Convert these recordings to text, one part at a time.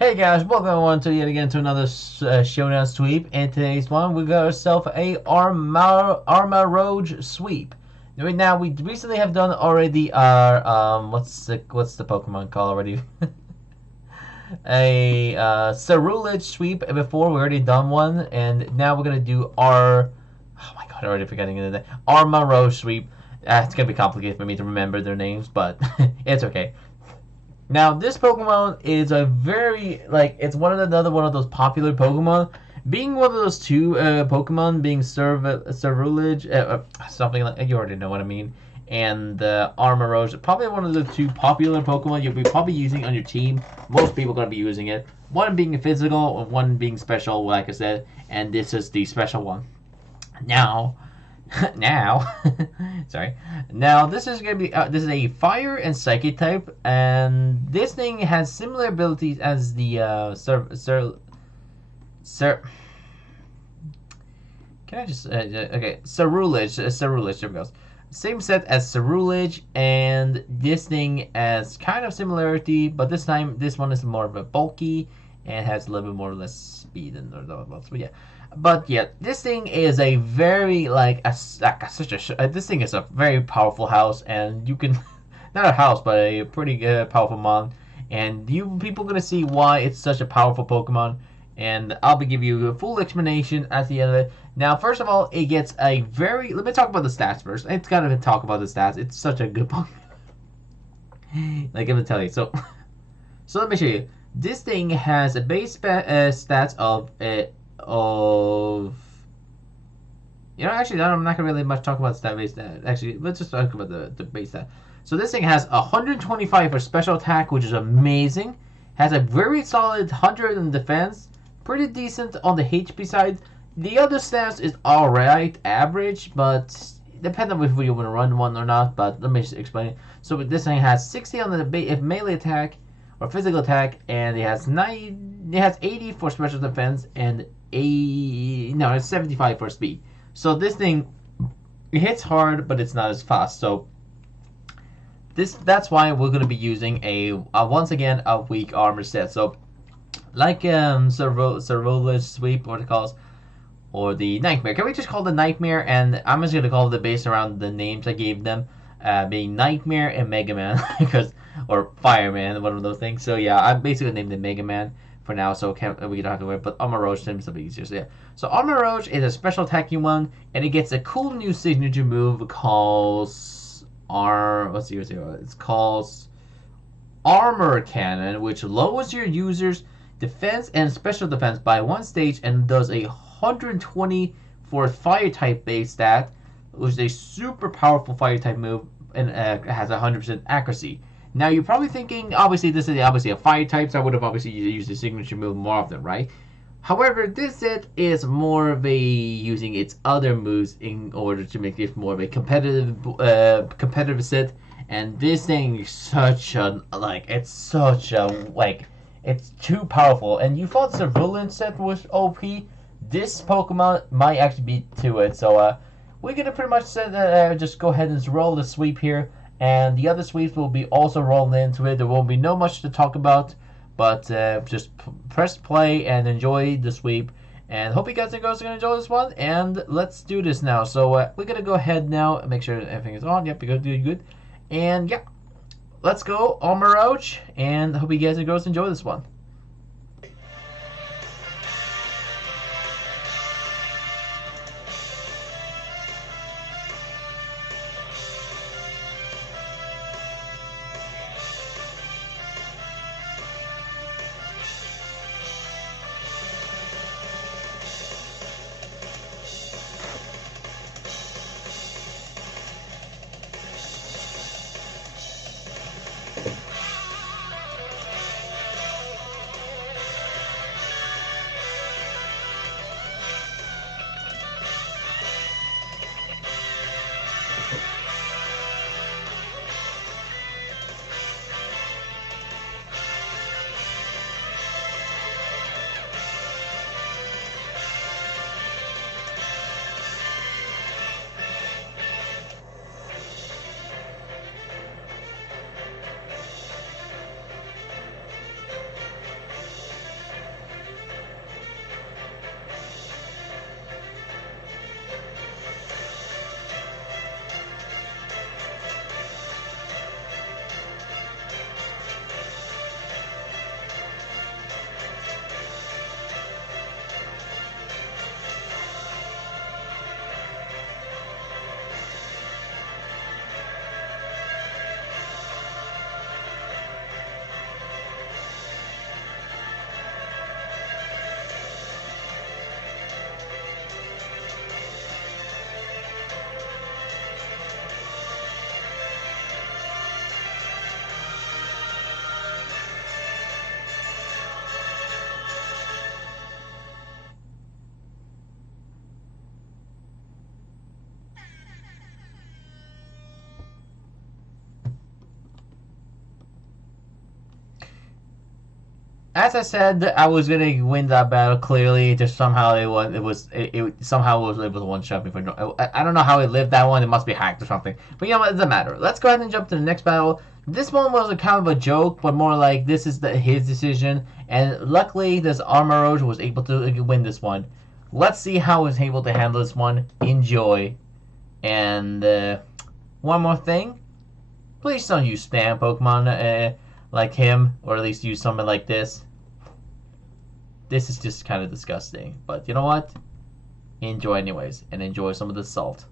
Hey guys, welcome everyone to yet again to another showdown sweep. And today's one, we got ourselves a ARMAROUGE sweep. Right now, we recently have done already our what's the Pokemon called already? A Cerulege sweep before. We already done one, and now we're gonna do our. Oh my god, I'm already forgetting the ARMAROUGE sweep. It's gonna be complicated for me to remember their names, but it's okay. Now, this Pokemon is a very, it's another one of those popular Pokemon. Being one of those two Pokemon, being Cerulege, something like, you already know what I mean, and Armarouge, probably one of the two popular Pokemon you'll be probably using on your team. Most people are going to be using it. One being physical, one being special, like I said, and this is the special one. Now, now, sorry. Now this is gonna be this is a fire and psychic type, and this thing has similar abilities as the Sir. Can I just okay? Cerulege. There we go. Same set as Cerulege, and this thing has kind of similarity, but this time this one is more of a bulky and has a little bit more or less speed than the other ones. But yeah, this thing is a very this thing is a very powerful house, and you can not a house, but a pretty powerful mon. And you people gonna see why it's such a powerful Pokemon, and I'll be giving you a full explanation at the end of it. Now, first of all, it gets a very. Let me talk about the stats first. It's gotta talk about the stats. It's such a good Pokemon. Like I'm gonna tell you. So let me show you. This thing has a base stats of actually I'm not gonna really much talk about stat base stat. Actually, let's just talk about the base stat. So this thing has 125 for special attack, which is amazing. Has a very solid 100 in defense, pretty decent on the HP side. The other stats is alright, average, but depending on if you want to run one or not. But let me just explain it. So this thing has 60 on the melee attack or physical attack, and it has 80 for special defense and it's 75 for speed. So this thing, it hits hard, but it's not as fast. So that's why we're going to be using once again a weak armor set. So like Cerulege sweep, what it calls, or the Nightmare. Can we just call the Nightmare? And I'm just going to call the base around the names I gave them, being Nightmare and Mega Man, or Fireman, one of those things. So yeah, I basically named it Mega Man for now, so we don't have to worry. But Armarouge seems to be easier. So yeah, so Armarouge is a special attacking one, and it gets a cool new signature move called It's called Armor Cannon, which lowers your user's defense and special defense by one stage and does a 120 for fire type base stat, which is a super powerful fire type move, and has 100% accuracy. Now you're probably thinking, obviously this is obviously a fire type, so I would have obviously used the signature move more often, right? However, this set is more of a using its other moves in order to make it more of a competitive set. And this thing is it's too powerful. And you thought the Villain set was OP. This Pokemon might actually be to it. So we're gonna pretty much just go ahead and roll the sweep here, and the other sweeps will be also rolling into it. There won't be no much to talk about, but just press play and enjoy the sweep. And hope you guys and girls are going to enjoy this one. And let's do this now. So we're going to go ahead now and make sure everything is on. Yep, you're doing good. And yeah, let's go Armarouge. And hope you guys and girls enjoy this one. As I said, I was gonna win that battle clearly. Just somehow it somehow was able to one shot me for no. I don't know how it lived that one. It must be hacked or something. But you know what? It doesn't matter. Let's go ahead and jump to the next battle. This one was a kind of a joke, but more like this is his decision. And luckily, this ARMAROUGE was able to win this one. Let's see how he's able to handle this one. Enjoy. And one more thing. Please don't use spam Pokemon like him, or at least use something like this. This is just kind of disgusting. But you know what? Enjoy anyways, and enjoy some of the salt.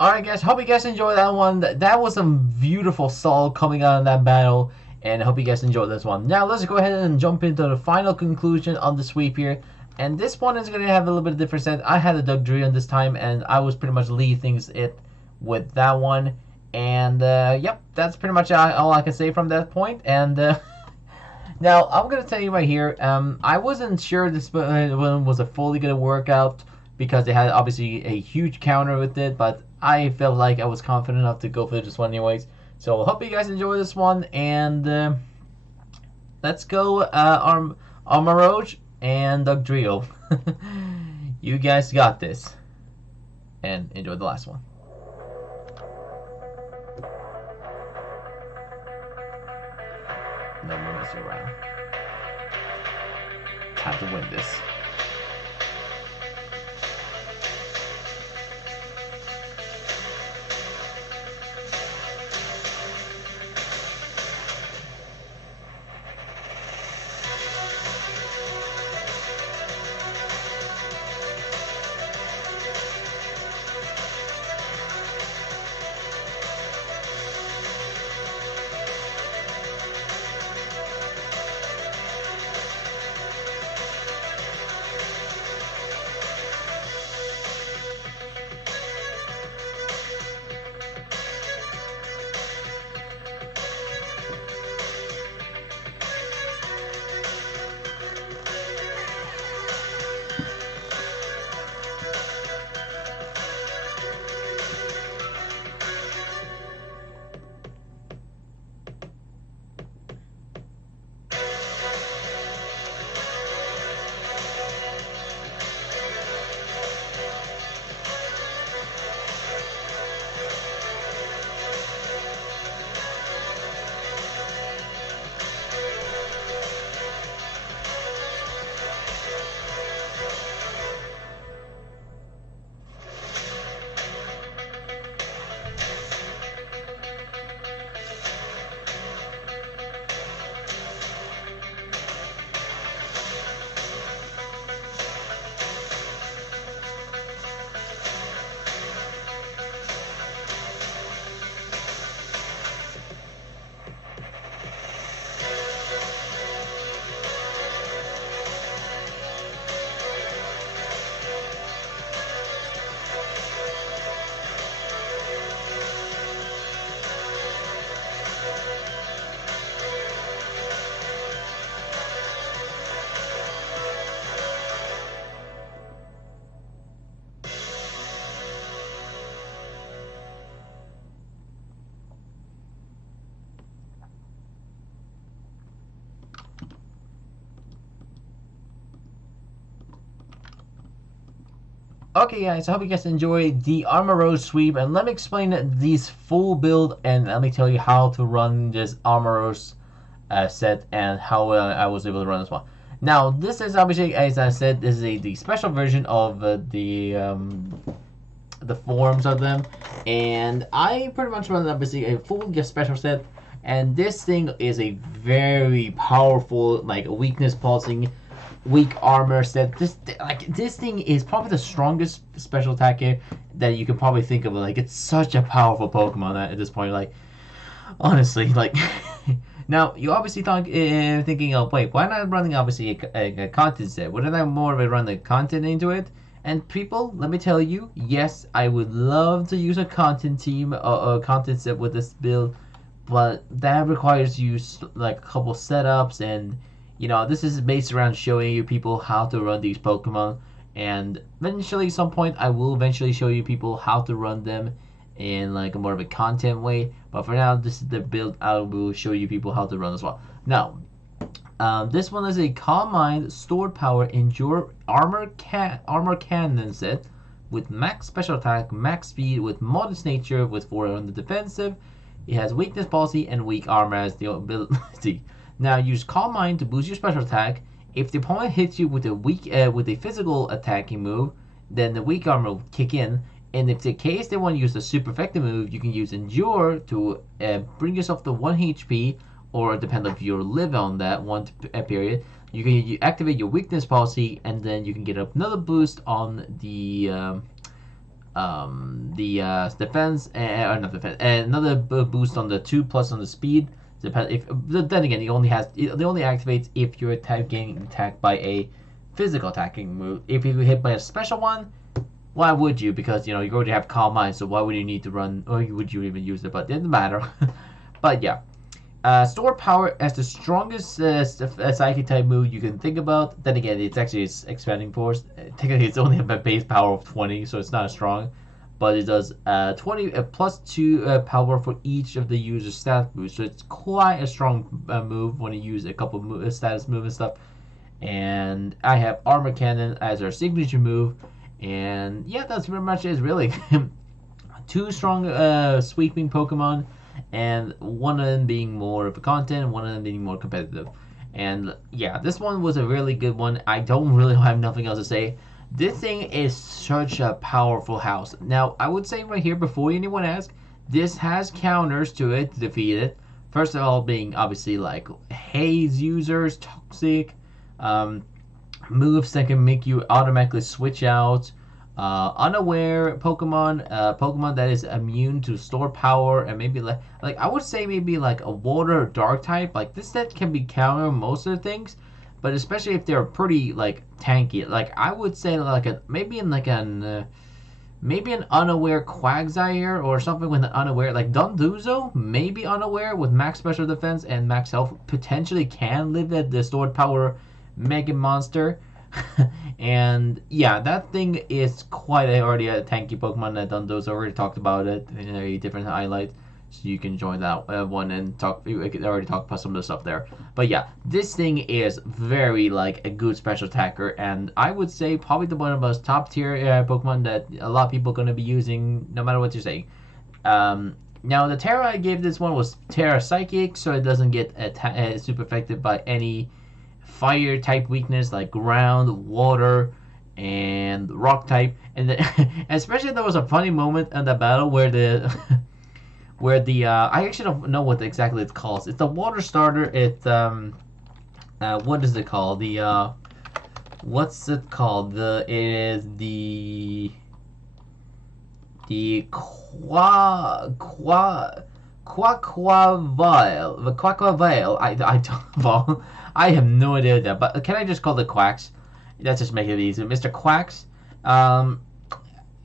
Alright guys, hope you guys enjoyed that one. That was some beautiful salt coming out of that battle, and I hope you guys enjoyed this one. Now let's go ahead and jump into the final conclusion of the sweep here. And this one is going to have a little bit of different set. I had a Dugtrio this time, and I was pretty much leading things with that one. And yep, that's pretty much all I can say from that point. And now I'm going to tell you right here, I wasn't sure this one was a fully going to work out, because they had obviously a huge counter with it, but I felt like I was confident enough to go for this one anyways. So I hope you guys enjoy this one, and let's go ARMAROUGE and Dugtrio. You guys got this, and enjoy the last one. No more messing around. Time to win this. Okay, guys, I hope you guys enjoyed the ARMAROUGE sweep, and let me explain these full build, and let me tell you how to run this ARMAROUGE set and how I was able to run this one. Now, this is obviously, as I said, this is the special version of the forms of them, and I pretty much run obviously a full special set, and this thing is a very powerful like weakness pulsing weak armor set. This thing is probably the strongest special attacker that you can probably think of. Like, it's such a powerful Pokemon at this point. Like, honestly, like now you obviously thinking, oh wait, why not running obviously a content set? Wouldn't I more of a run the content into it? And people, let me tell you, yes, I would love to use a content team or a content set with this build, but that requires you like a couple setups, and this is based around showing you people how to run these Pokemon, and eventually some point I will eventually show you people how to run them in like a more of a content way, but for now this is the build I will show you people how to run as well. Now, this one is a Calm Mind, Stored Power, Endure Armor Cannon set with max special attack, max speed, with modest nature, with 4 on the defensive. It has weakness policy and weak armor as the ability. Now use Calm Mind to boost your special attack. If the opponent hits you with a physical attacking move, then the weak armor will kick in. And if the case they want to use a super effective move, you can use Endure to bring yourself to 1 HP, or depending if you live on that period, you activate your weakness policy, and then you can get another boost on the defense, or not defense, another boost on the 2+ on the speed. Then again, it only activates if you're getting attacked by a physical attacking move. If you hit by a special one, why would you? Because you already have Calm Mind, so why would you need to run, or would you even use it? But it doesn't matter. But yeah. Stored Power as the strongest psychic type move you can think about. Then again, it's actually its expanding force. Technically, it's only a base power of 20, so it's not as strong. But it does 20 +2 power for each of the user's stat boosts. So it's quite a strong move when you use a couple status move and stuff. And I have Armor Cannon as our signature move. And yeah, that's pretty much it, really. 2 strong sweeping Pokemon, and one of them being more of a content, and one of them being more competitive. And yeah, this one was a really good one. I don't really have nothing else to say. This thing is such a powerful house. Now, I would say right here, before anyone asks, this has counters to it to defeat it. First of all, being obviously like haze users, toxic, moves that can make you automatically switch out, unaware Pokemon, Pokemon that is immune to Stored Power, and maybe like I would say maybe like a Water or Dark type. Like, this set can be counter most of the things, but especially if they're pretty like tanky. Like, I would say like maybe an unaware Quagsire or something with an unaware, like Donduzo, maybe unaware with max special defense and max health, potentially can live at the Stored Power Mega Monster. And yeah, that thing is quite already a tanky Pokemon. That Dondozo already talked about it in a different highlight, so you can join that one and talk. We could already talk about some of the stuff there. But yeah, this thing is very like a good special attacker, and I would say probably the one of the most top tier Pokemon that a lot of people are going to be using, no matter what you're saying. Now the Terra I gave this one was Terra Psychic, so it doesn't get super affected by any fire type weakness like ground, water, and rock type. And especially there was a funny moment in the battle where the I actually don't know what exactly it's called. It's the water starter. It's what is it called? What's it called? It is the Quaquaval. The Quaquaval. I don't. Well, I have no idea that, but can I just call it Quacks? Let's just make it easy. Mr. Quacks,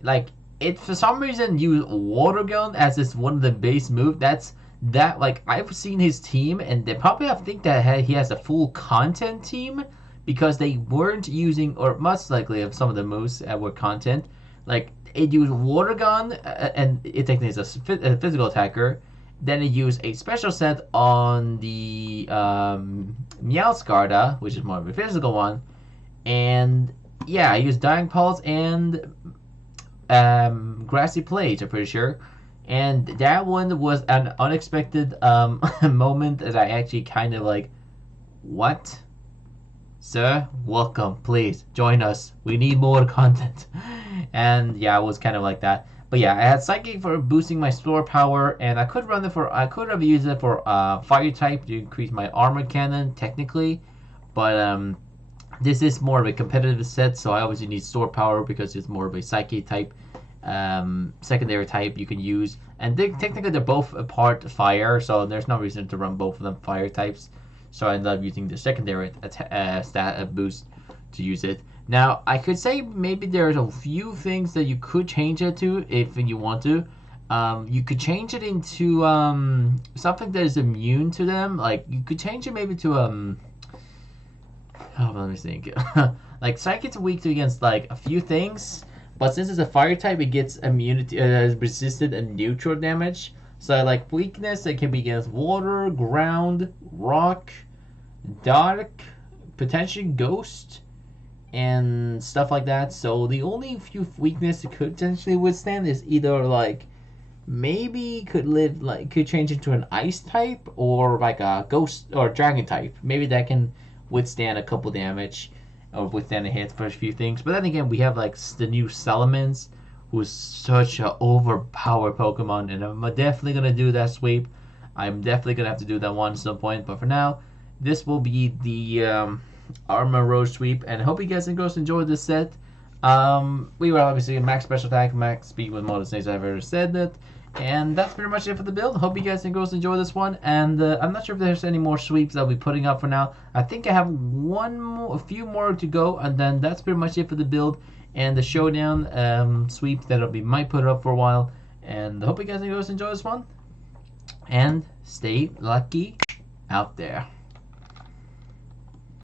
like, it for some reason used Water Gun as this one of the base move. Like, I've seen his team, and they probably I think that he has a full content team, because they weren't using, or most likely if some of the moves were content. Like, it used Water Gun, and it technically is a physical attacker. Then it used a special set on the Meowscarda, which is more of a physical one. And yeah, I used Dying Pulse and grassy plains, I'm pretty sure. And that one was an unexpected moment that I actually kind of like, what? Sir, welcome. Please join us. We need more content. And yeah, it was kind of like that. But yeah, I had Psychic for boosting my store power, and I could run it for. I could have used it for Fire type to increase my armor cannon technically, but this is more of a competitive set, so I obviously need store power because it's more of a Psychic type, secondary type you can use. And technically they're both a part fire, so there's no reason to run both of them fire types. So I ended up using the secondary stat boost to use it. Now, I could say maybe there's a few things that you could change it to if you want to. You could change it into something that is immune to them. Like, you could change it maybe to, let me think. Like, Psychic's weak to against, like, a few things. But since it's a fire type, it gets immunity, resisted and neutral damage. So, like, weakness, it can be against water, ground, rock, dark, potentially ghost, and stuff like that. So, the only few weakness it could potentially withstand is either, like, maybe could change into an ice type, or, like, a ghost or dragon type. Maybe that can withstand a couple damage, or withstand a hit for a few things. But then again, we have, like, the new Salamence, who's such an overpowered Pokemon, and I'm definitely going to do that sweep. I'm definitely going to have to do that one at some point, but for now, this will be the ARMAROUGE sweep, and I hope you guys enjoyed this set. We were obviously max special attack, max speed with more snakes I've ever said that, and that's pretty much it for the build. Hope you guys enjoy this one, and I'm not sure if there's any more sweeps I'll be putting up for now. I think I have a few more to go, and then that's pretty much it for the build and the showdown sweep that might put it up for a while. And I hope you guys enjoy this one, and stay lucky out there.